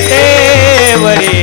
घटेवरी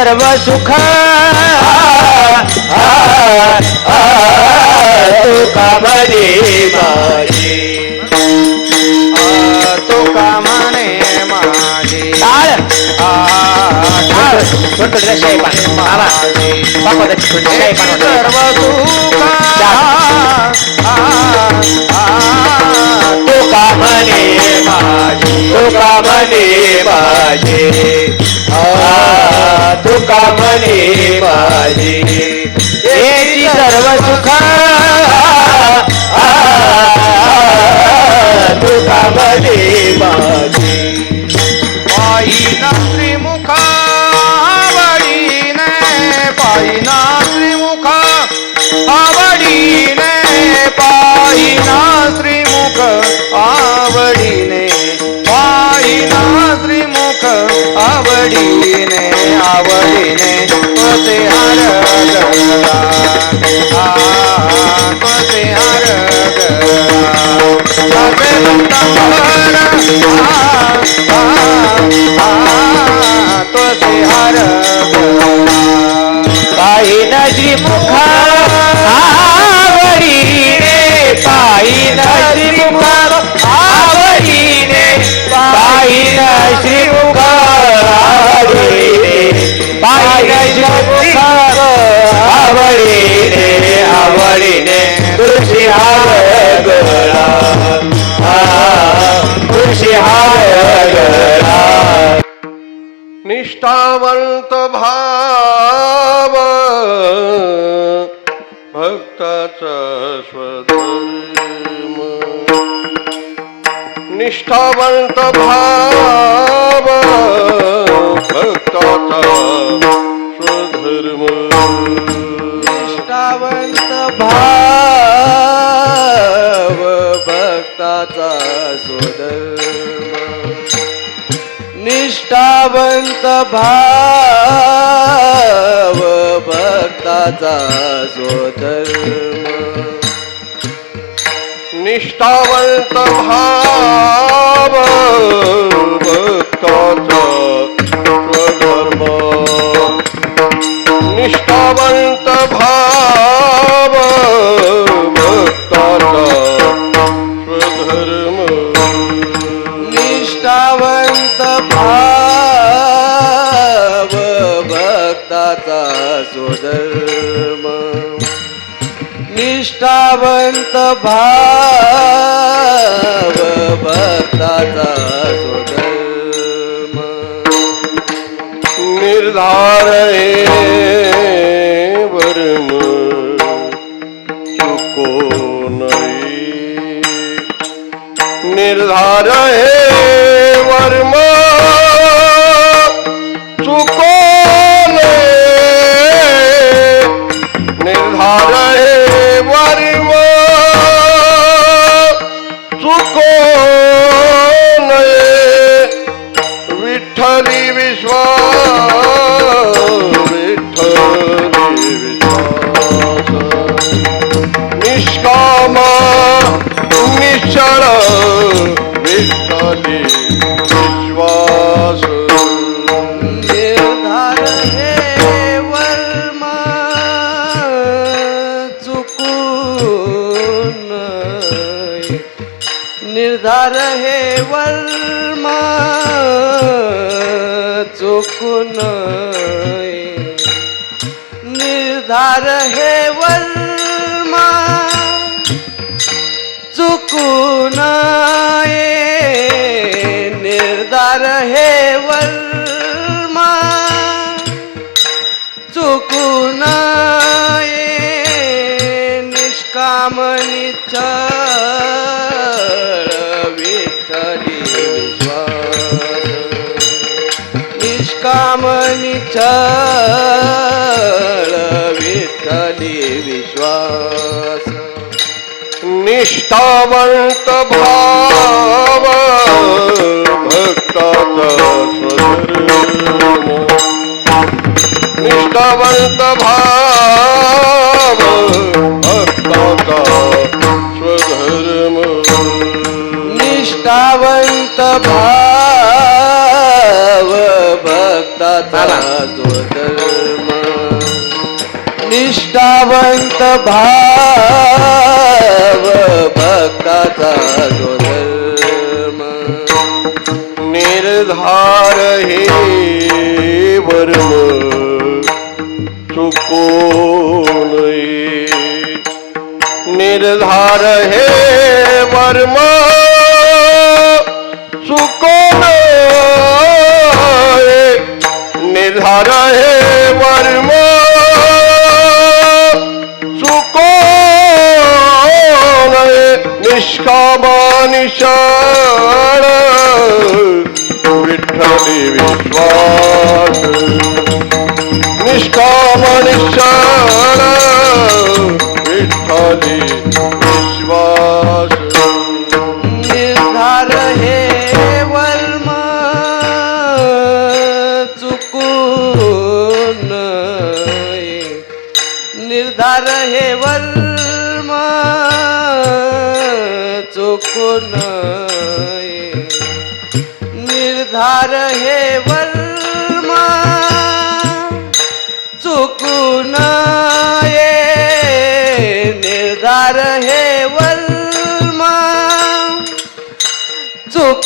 सर्व सुख. तुकामध्ये माझे. तुकामाने माझे. टाळ. टाळ. छोट सर्व तुका म्हणे माझे. तुका म्हणे माझे. तुका म्हणे माझी याची सर्व सुख तुका म्हणे माझी पायी ना श्रीमुखा आवडीने पायी ना श्रीमुखा आवडीने पायी ना आवडीने होते आरग निष्ठावंत भाव भक्ताचा स्वधर्म. निष्ठावंत भाव भक्ताचा स्वधर्म. निष्ठावंत भाव भक्ताचा स्वधर्म. निष्ठावंत भाव Hare चितावंत भाव भक्ताचा स्वधर्म निष्ठावंत भाव भक्त स्वधर्म निष्ठावंत भाव भक्ताचा स्वधर्म निष्ठावंत भाव त्याचा जो निर्धार हे वर्म चुको निर्धार हे शरण विठ्ठली विश्वास निष्कामण शरण विठ्ठली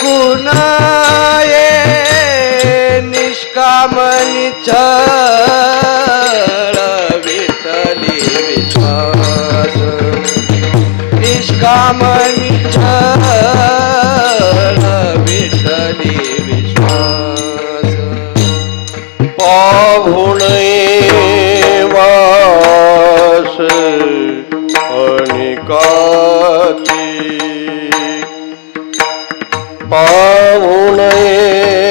लोकुन ये निष्कामनी छळ विठ्ठली विश्वास निष्कामनी छळ विठ्ठली विश्वास पाहुण वास वास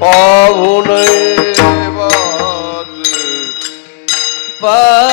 পাবনে বাজ। পা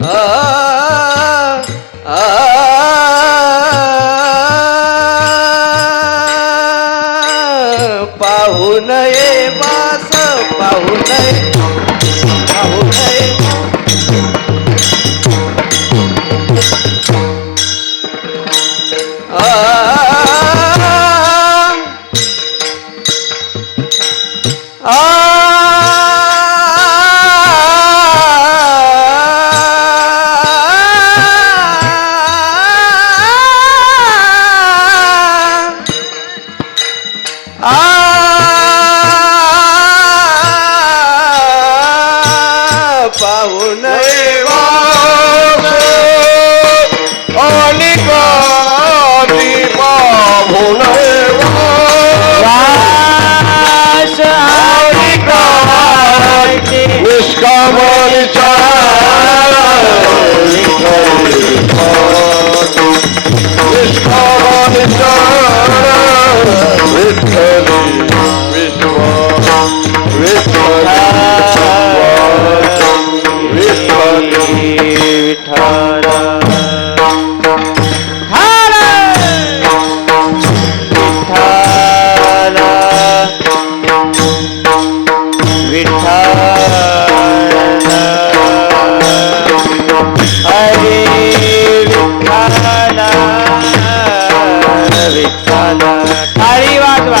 Ah! टाळी वाजवा